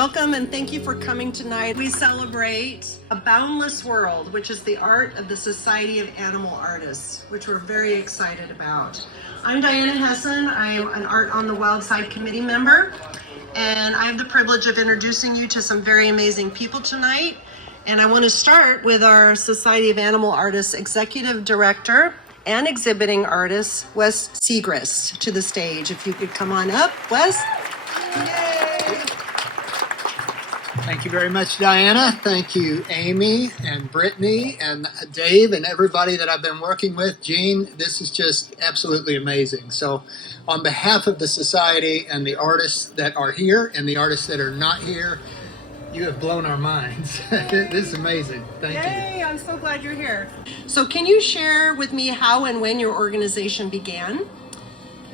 Welcome and thank you for coming tonight. We celebrate a Boundless World, which is the art of the Society of Animal Artists, which we're very excited about. I'm Diana Hessen. I am an Art on the Wild Side committee member, and I have the privilege of introducing you to some very amazing people tonight. And I want to start with our Society of Animal Artists Executive Director and exhibiting artist, Wes Siegrist, to the stage. If you could come on up, Wes. Yay! Thank you very much, Diana. Thank you, Amy and Brittany and Dave and everybody that I've been working with. Jean, this is just absolutely amazing. So on behalf of the Society and the artists that are here and the artists that are not here, you have blown our minds. This is amazing. Thank you. Yay, I'm so glad you're here. So can you share with me how and when your organization began?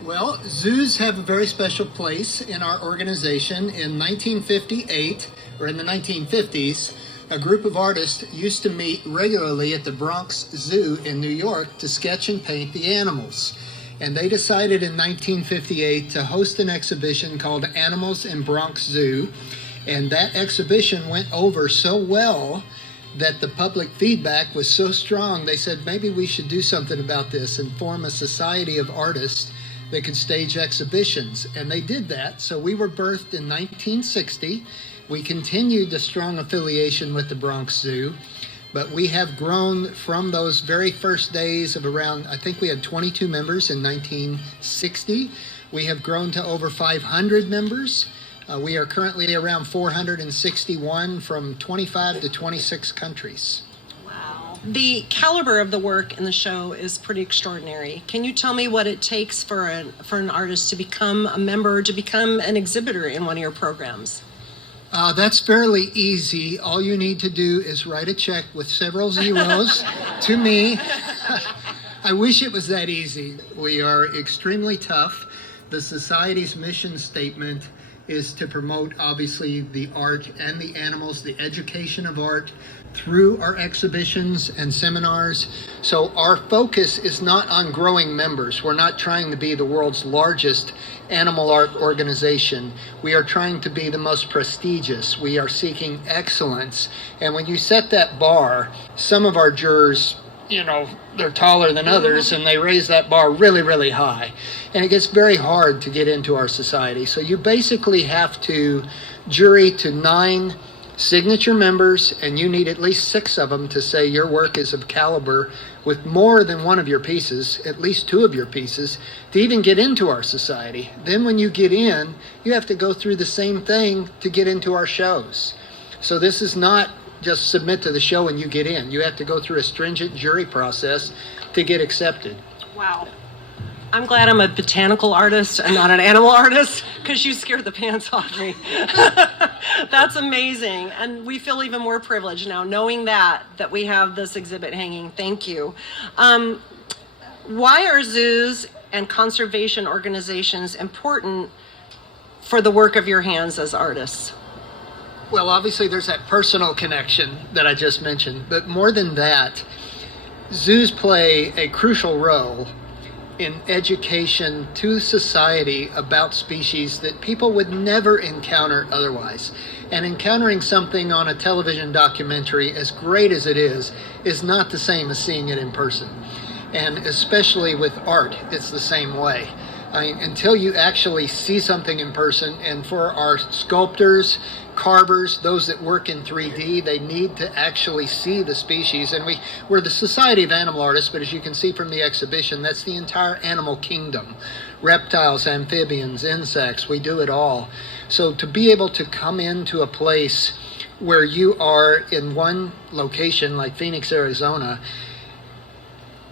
Well, zoos have a very special place in our organization. In 1958, or in the 1950s, a group of artists used to meet regularly at the Bronx Zoo in New York to sketch and paint the animals. And they decided in 1958 to host an exhibition called Animals in Bronx Zoo. And that exhibition went over so well that the public feedback was so strong, they said maybe we should do something about this and form a society of artists that could stage exhibitions. And they did that. So we were birthed in 1960. We continued the strong affiliation with the Bronx Zoo, but we have grown from those very first days of around, I think we had 22 members in 1960. We have grown to over 500 members. We are currently around 461 from 25 to 26 countries. Wow. The caliber of the work in the show is pretty extraordinary. Can you tell me what it takes for an artist to become a member, to become an exhibitor in one of your programs? That's fairly easy. All you need to do is write a check with several zeros to me. I wish it was that easy. We are extremely tough. The Society's mission statement is to promote, obviously, the art and the animals, the education of art through our exhibitions and seminars. So our focus is not on growing members. We're not trying to be the world's largest animal art organization. We are trying to be the most prestigious. We are seeking excellence. And when you set that bar, some of our jurors, they're taller than others, and they raise that bar really, really high. And it gets very hard to get into our society. So you basically have to jury to 9 signature members, and you need at least 6 of them to say your work is of caliber with more than one of your pieces, at least 2 of your pieces, to even get into our society. Then when you get in, you have to go through the same thing to get into our shows. So this is not just submit to the show and you get in. You have to go through a stringent jury process to get accepted. Wow. I'm glad I'm a botanical artist and not an animal artist, because you scared the pants off me. That's amazing. And we feel even more privileged now knowing that we have this exhibit hanging. Thank you. Why are zoos and conservation organizations important for the work of your hands as artists? Well, obviously there's that personal connection that I just mentioned, but more than that, zoos play a crucial role in education to society about species that people would never encounter otherwise. And encountering something on a television documentary, as great as it is not the same as seeing it in person. And especially with art, it's the same way. Until you actually see something in person, and for our sculptors, carvers, those that work in 3D, they need to actually see the species. And we're the Society of Animal Artists, but as you can see from the exhibition, that's the entire animal kingdom. Reptiles, amphibians, insects, we do it all. So to be able to come into a place where you are in one location, like Phoenix, Arizona,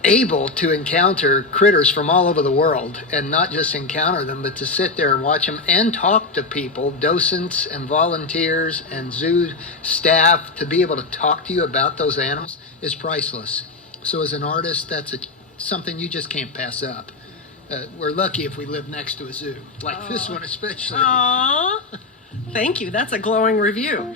able to encounter critters from all over the world, and not just encounter them, but to sit there and watch them and talk to people, docents and volunteers and zoo staff, to be able to talk to you about those animals is priceless. So as an artist, that's something you just can't pass up. We're lucky if we live next to a zoo, like this one especially. Aww. Thank you. That's a glowing review.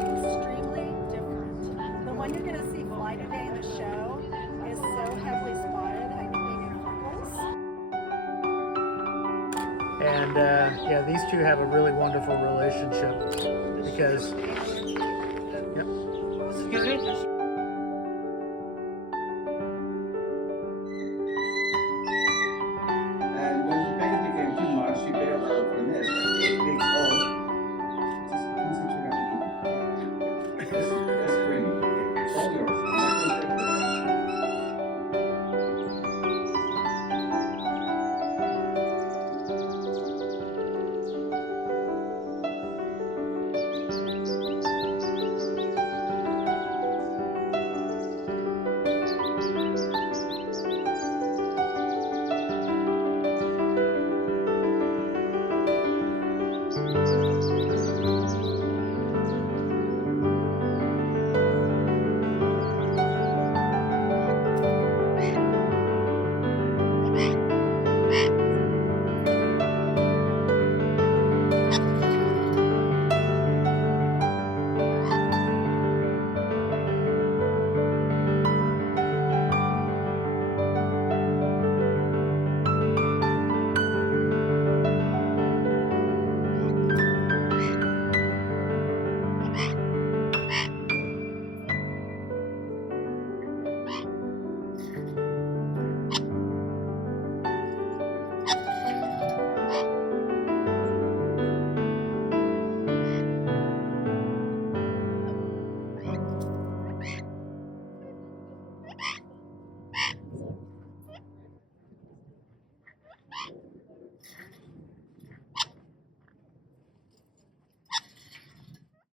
Extremely different. The one you're going to see fly today in the show is so heavily spotted. I think they need freckles. And yeah, these two have a really wonderful relationship because. Yep.